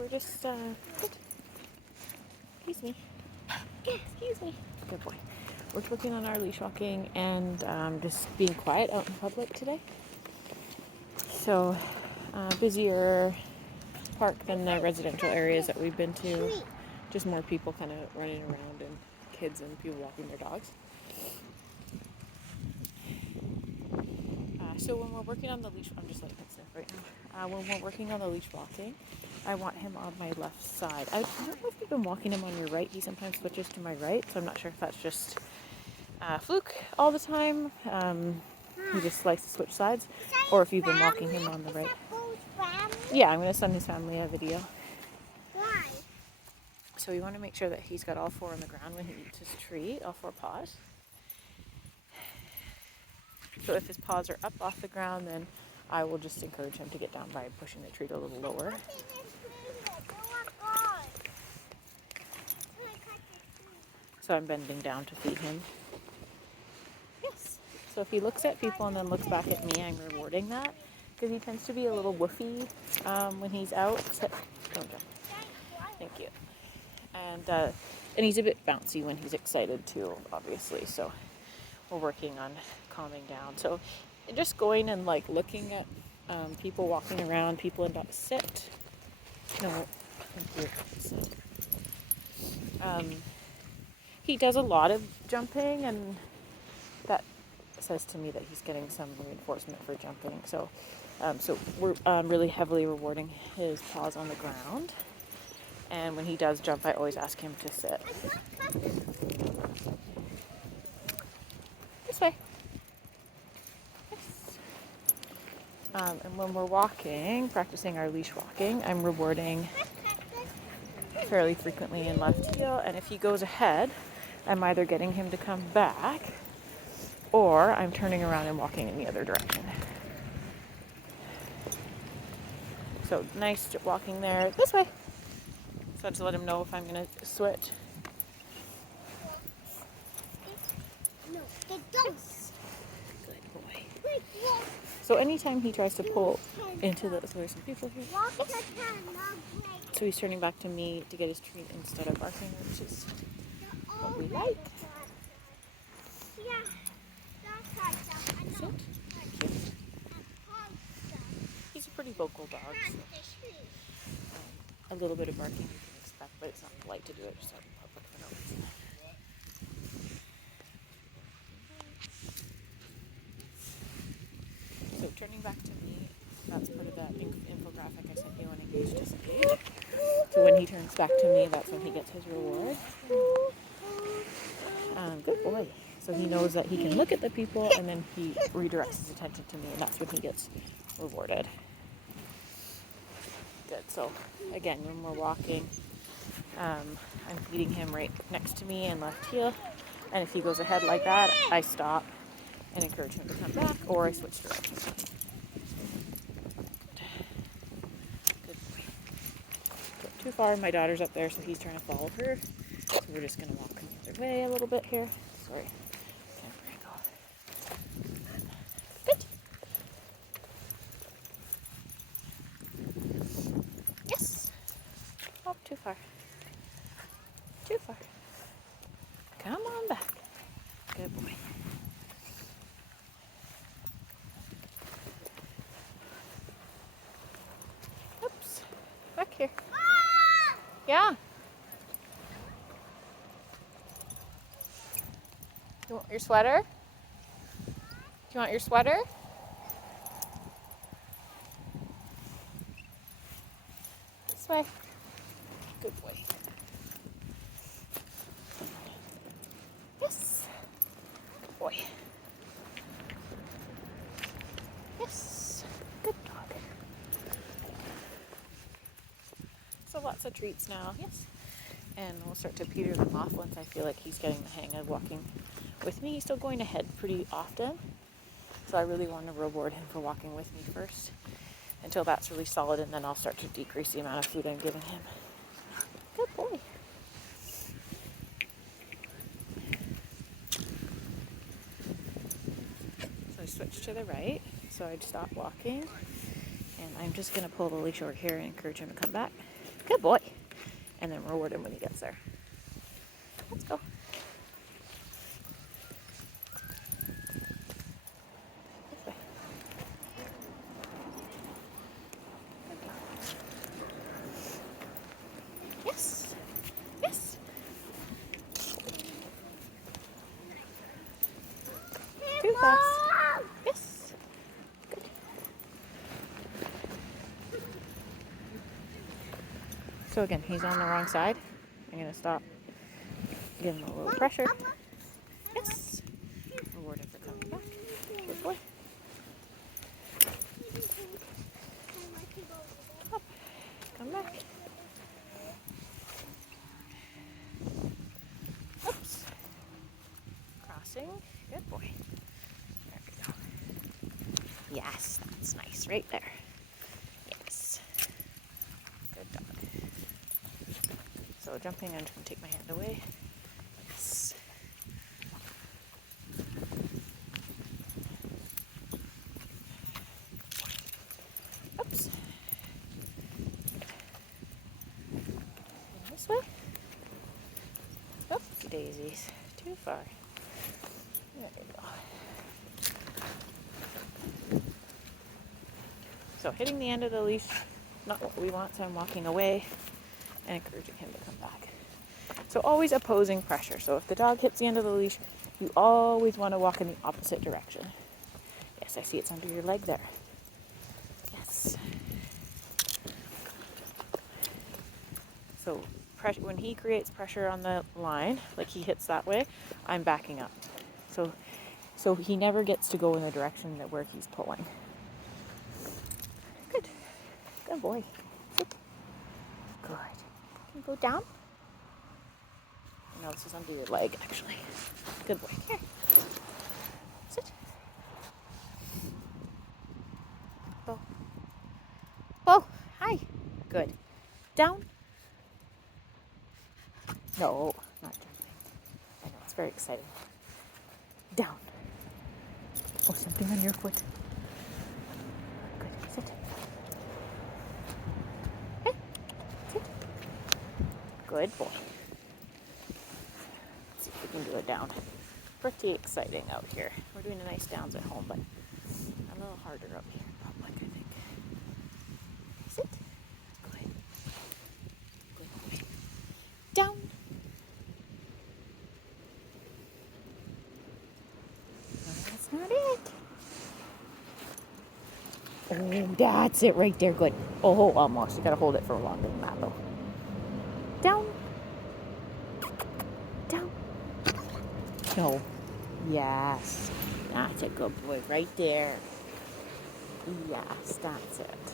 we're just, excuse me, excuse me, good boy. We're working on our leash walking and just being quiet out in public today. So, busier park than the residential areas that we've been to. Just more people kind of running around and kids and people walking their dogs. So when we're working on the leash, I'm just letting him sniff right now. When we're working on the leash walking, I want him on my left side. I don't know if you've been walking him on your right. He sometimes switches to my right, so I'm not sure if that's just fluke all the time. He just likes to switch sides, or if you've been walking him on the right. Yeah, I'm going to send his family a video. Why? So we want to make sure that he's got all four on the ground when he eats his treat, all four paws. So if his paws are up off the ground, then I will just encourage him to get down by pushing the treat a little lower. So I'm bending down to feed him. Yes. So if he looks at people and then looks back at me, I'm rewarding that. Because he tends to be a little woofy when he's out. Don't jump. Thank you. And he's a bit bouncy when he's excited too, obviously. So we're working on calming down. So just going and like looking at people walking around, people in dogs. Sit. No, thank you. Sit. He does a lot of jumping, and that says to me that he's getting some reinforcement for jumping. So we're really heavily rewarding his paws on the ground. And when he does jump, I always ask him to sit. This way. Yes. And when we're walking, practicing our leash walking, I'm rewarding fairly frequently in left heel. And if he goes ahead, I'm either getting him to come back or I'm turning around and walking in the other direction. So nice walking there. This way. So I just let him know if I'm going to switch. No, don't. Good boy. So anytime he tries to pull into the... So there's some people here. So he's turning back to me to get his treat instead of barking, which is what we like. Sit. Cute. He's a pretty vocal dog. So, a little bit of barking you can expect, but it's not polite to do it just out in public for no reason. So turning back to me, that's part of that infographic I sent you on Engage Disengage. So when he turns back to me, that's when he gets his reward. Good boy. So he knows that he can look at the people and then he redirects his attention to me, and that's when he gets rewarded. Good. So again, when we're walking, I'm feeding him right next to me and left heel. And if he goes ahead like that, I stop and encourage him to come back, or I switch directions. Good boy. Go too far, my daughter's up there, so he's trying to follow her. So we're just going to walk the other way a little bit here. Sorry. Good. Yes. Oh, too far. Too far. Come on back. Good boy. Oops. Back here. Yeah. You want your sweater? Do you want your sweater? This way. Good boy. Yes. Good boy. Yes. Good dog. So lots of treats now. Yes. And we'll start to peter them off once I feel like he's getting the hang of walking with me. He's still going ahead pretty often. So I really want to reward him for walking with me first until that's really solid, and then I'll start to decrease the amount of food I'm giving him. Good boy. So I switch to the right. So I'd stop walking, and I'm just going to pull the leash over here and encourage him to come back. Good boy. And then reward him when he gets there. Let's go. This way. Yes. Yes. Too fast. Yes. Good. So again, he's on the wrong side. I'm going to stop. Give him a little pressure. Yes. Reward him for coming back. Good boy. Up. Come back. Oops. Crossing. Good boy. There we go. Yes, that's nice. Right there. Yes. Good dog. So jumping, I'm just going to take my hand away. Yes. Oops. This way. Oopsie daisies. Too far. There we go. So hitting the end of the leash, not what we want, so I'm walking away and encouraging him to come back. So always opposing pressure. So if the dog hits the end of the leash, you always want to walk in the opposite direction. Yes, I see it's under your leg there. Yes. So when he creates pressure on the line, like he hits that way, I'm backing up. So he never gets to go in the direction that where he's pulling. Good. Good boy. Sit. Good. Can you go down? No, this is under your leg, actually. Good boy. Here. Sit. Bo. Bo. Hi. Good. Down. No, not jumping. I know, it's very exciting. Down. Oh, something on your foot. Good. Sit. Hey. Sit. Good boy. Let's see if we can do a down. Pretty exciting out here. We're doing a nice downs at home, but a little harder up here in public, I think. Sit. Good. Good boy. Down. No, that's not it. Oh, that's it right there. Good. Oh, almost. You gotta hold it for longer than that, though. Down. Down. No. Yes. That's a good boy right there. Yes, that's it.